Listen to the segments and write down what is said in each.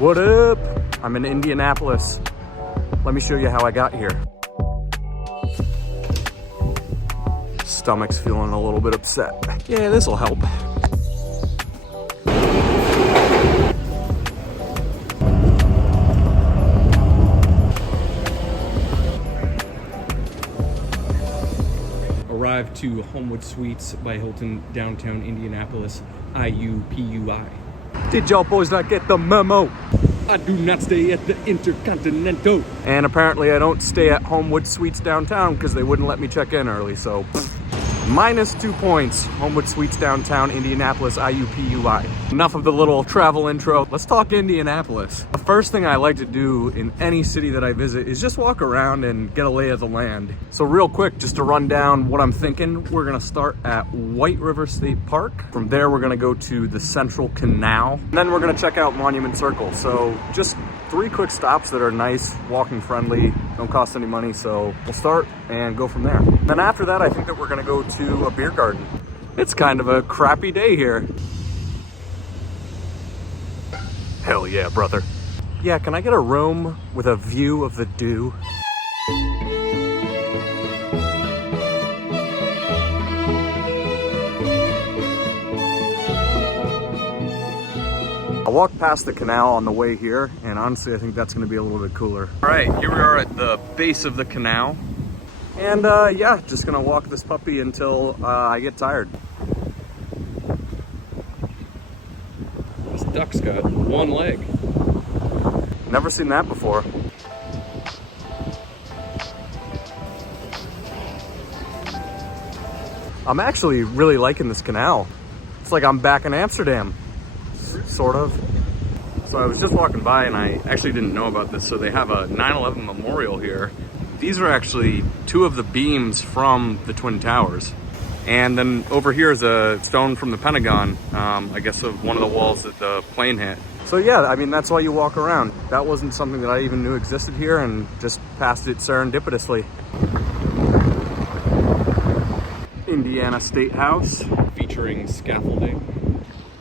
What up? I'm in Indianapolis. Let me show you how I got here. Stomach's feeling a little bit upset. Yeah, this'll help. Arrived to Homewood Suites by Hilton, downtown Indianapolis, IUPUI. Did y'all boys not get the memo? I do not stay at the Intercontinental. And apparently I don't stay at Homewood Suites downtown because they wouldn't let me check in early, so minus 2 points. Homewood Suites downtown, Indianapolis, IUPUI. Enough of the little travel intro. Let's talk Indianapolis. The first thing I like to do in any city that I visit is just walk around and get a lay of the land. So real quick, just to run down what I'm thinking, we're gonna start at White River State Park. From there, we're gonna go to the Central Canal. And then we're gonna check out Monument Circle. So just 3 quick stops that are nice, walking friendly, don't cost any money. So we'll start and go from there. Then after that, I think that we're gonna go to a beer garden. It's kind of a crappy day here. Hell yeah, brother. Yeah, can I get a room with a view of the dew? I walked past the canal on the way here, and honestly, I think that's gonna be a little bit cooler. All right, here we are at the base of the canal. And yeah, just gonna walk this puppy until I get tired. This duck's got 1 leg. Never seen that before. I'm actually really liking this canal. It's like I'm back in Amsterdam, sort of. So I was just walking by and I actually didn't know about this. So they have a 9/11 memorial here. These are actually 2 of the beams from the Twin Towers. And then over here is a stone from the Pentagon, I guess of one of the walls that the plane hit. So yeah, I mean, that's why you walk around. That wasn't something that I even knew existed here, and just passed it serendipitously. Indiana State House, featuring scaffolding.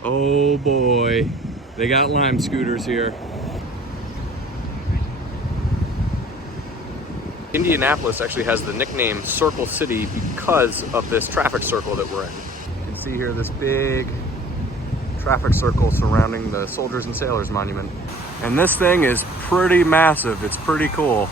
Oh boy, they got lime scooters here. Indianapolis actually has the nickname Circle City because of this traffic circle that we're in. You can see here this big traffic circle surrounding the Soldiers and Sailors Monument. And this thing is pretty massive. It's pretty cool.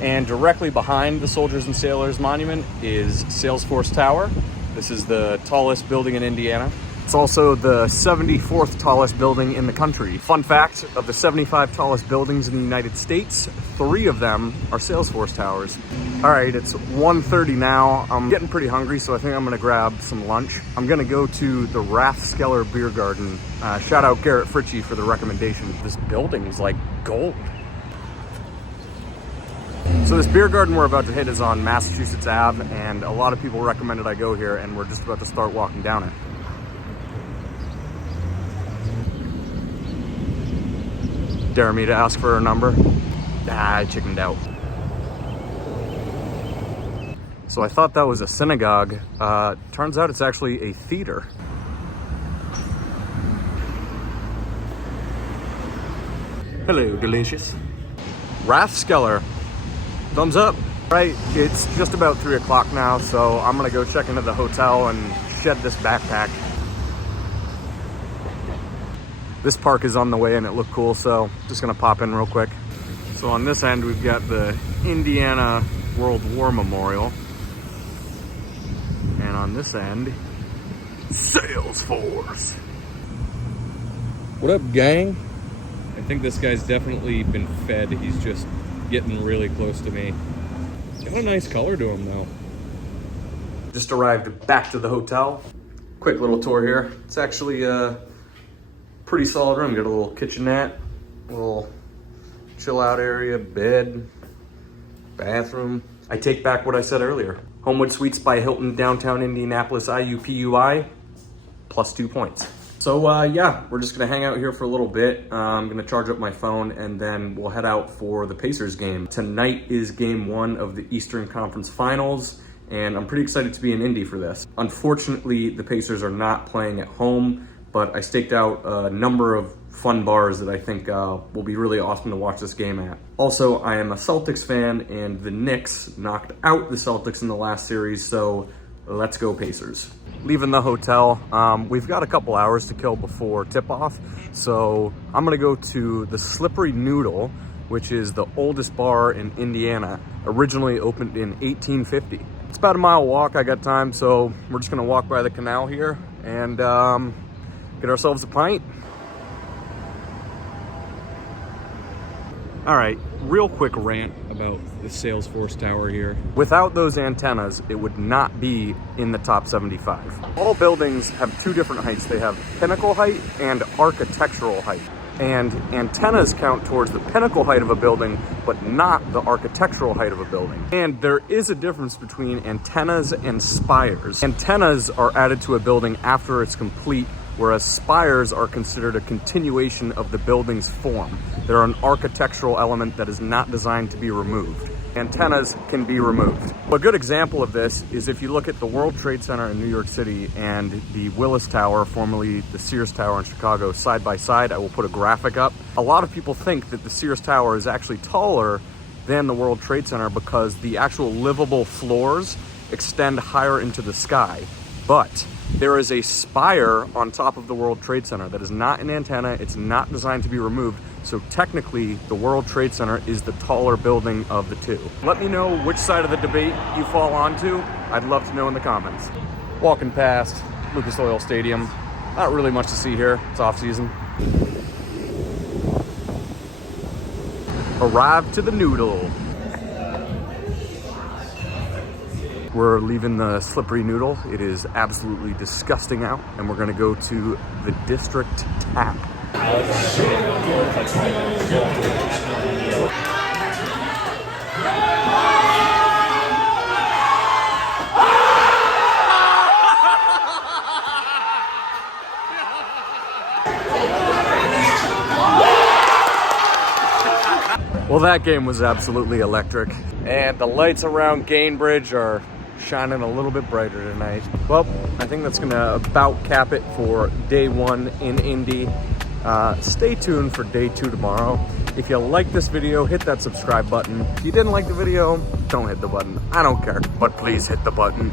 And directly behind the Soldiers and Sailors Monument is Salesforce Tower. This is the tallest building in Indiana. It's also the 74th tallest building in the country. Fun fact, of the 75 tallest buildings in the United States, 3 of them are Salesforce Towers. All right, it's 1:30 now. I'm getting pretty hungry, so I think I'm gonna grab some lunch. I'm gonna go to the Rathskeller Beer Garden. Shout out Garrett Fritchie for the recommendation. This building is like gold. So this beer garden we're about to hit is on Massachusetts Ave, and a lot of people recommended I go here, and we're just about to start walking down it. Dare me to ask for a number? I chickened out. So I thought that was a synagogue. Turns out it's actually a theater. Hello, delicious. Rathskeller, thumbs up. Right, it's just about 3 o'clock now, so I'm gonna go check into the hotel and shed this backpack. This park is on the way and it looked cool, so just gonna pop in real quick. So on this end, we've got the Indiana World War Memorial. And on this end, Salesforce. What up, gang? I think this guy's definitely been fed. He's just getting really close to me. Got a nice color to him though. Just arrived back to the hotel. Quick little tour here. It's actually a pretty solid room. Got a little kitchenette, a little chill out area, bed, bathroom. I take back what I said earlier. Homewood Suites by Hilton, downtown Indianapolis, IUPUI, plus 2 points. So yeah, we're just gonna hang out here for a little bit. I'm gonna charge up my phone and then we'll head out for the Pacers game. Tonight is game 1 of the Eastern Conference Finals, and I'm pretty excited to be in Indy for this. Unfortunately, the Pacers are not playing at home, but I staked out a number of fun bars that I think will be really awesome to watch this game at. Also, I am a Celtics fan, and the Knicks knocked out the Celtics in the last series, so let's go Pacers. Leaving the hotel, we've got a couple hours to kill before tip-off, so I'm gonna go to the Slippery Noodle, which is the oldest bar in Indiana, originally opened in 1850. It's about a mile walk, I got time, so we're just gonna walk by the canal here and get ourselves a pint. All right, real quick rant about the Salesforce Tower here. Without those antennas, it would not be in the top 75. All buildings have two different heights. They have pinnacle height and architectural height. And antennas count towards the pinnacle height of a building, but not the architectural height of a building. And there is a difference between antennas and spires. Antennas are added to a building after it's complete, whereas spires are considered a continuation of the building's form. They're an architectural element that is not designed to be removed. Antennas can be removed. A good example of this is if you look at the World Trade Center in New York City and the Willis Tower, formerly the Sears Tower in Chicago, side by side. I will put a graphic up. A lot of people think that the Sears Tower is actually taller than the World Trade Center because the actual livable floors extend higher into the sky. But there is a spire on top of the World Trade Center that is not an antenna. It's not designed to be removed. So technically, the World Trade Center is the taller building of the two. Let me know which side of the debate you fall onto. I'd love to know in the comments. Walking past Lucas Oil Stadium. Not really much to see here. It's off season. Arrived to the Noodle. We're leaving the Slippery Noodle. It is absolutely disgusting out, and we're gonna go to the District Tap. Well, that game was absolutely electric. And the lights around Gainbridge are shining a little bit brighter tonight. Well, I think that's gonna about cap it for day one in Indy. Stay tuned for day two tomorrow. If you like this video, hit that subscribe button. If you didn't like the video, don't hit the button. I don't care, but please hit the button.